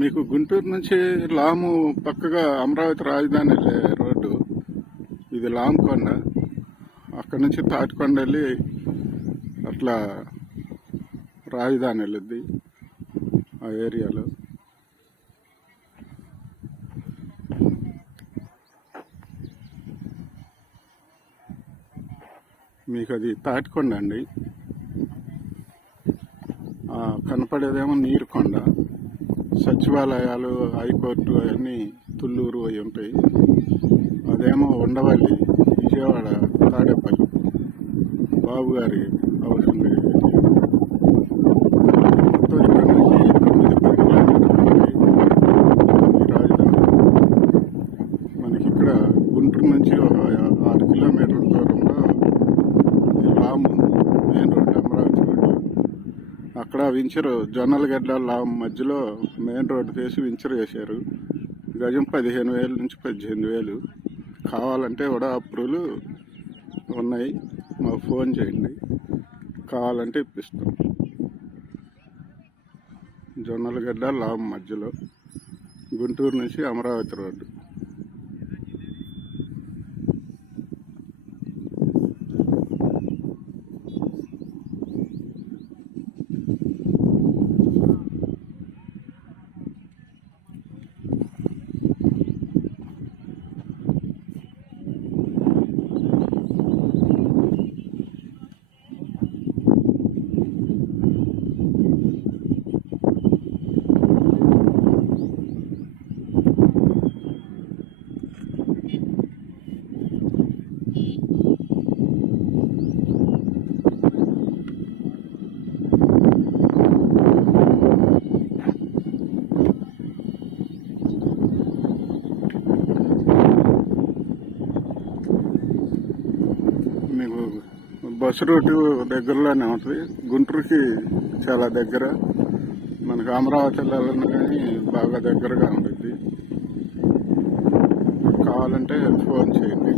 మీకు గుంటూరు నుంచి లాము పక్కగా అమరావతి రాజధాని వెళ్ళే రోడ్డు ఇది లాంకొండ. అక్కడి నుంచి తాటికొండ వెళ్ళి అట్లా రాజధాని వెళ్ళుద్ది ఆ ఏరియాలో. మీకు అది తాటికొండ అండి. కనపడేదేమో నీరుకొండ. సచివాలయాలు, హైకోర్టు అవన్నీ తుళ్ళూరు అవి ఉంటాయి. అదేమో ఉండవల్లి, విజయవాడ తాడేపల్లి బాబు గారి హౌస్ ఉంది. మొత్తం ఇక్కడ నుంచి 9-10 కిలోమీటర్లు ఈ రాజధాని. మనకి ఇక్కడ గుంటూరు నుంచి ఒక 6 కిలోమీటర్ల దూరంలో లాము మెయిన్ రోడ్డు, అమరావతి రోడ్డు. అక్కడ వించరు, జొన్నలగడ్డ లాము మధ్యలో మెయిన్ రోడ్డు వేసి వించరు వేశారు. గజం 15,000 నుంచి 18,000. కావాలంటే కూడా అప్రూవల్ ఉన్నాయి, మాకు ఫోన్ చేయండి, కావాలంటే ఇప్పిస్తాం. జొన్నలగడ్డ లాము మధ్యలో గుంటూరు నుంచి అమరావతి రోడ్డు. మీకు బస్సు రూటు దగ్గరలోనే ఉంటుంది. గుంటూరుకి చాలా దగ్గర. మనకు అమరావతి వెళ్ళాలన్నా కానీ బాగా దగ్గరగా ఉంటుంది. కావాలంటే ఫోన్ చేయండి.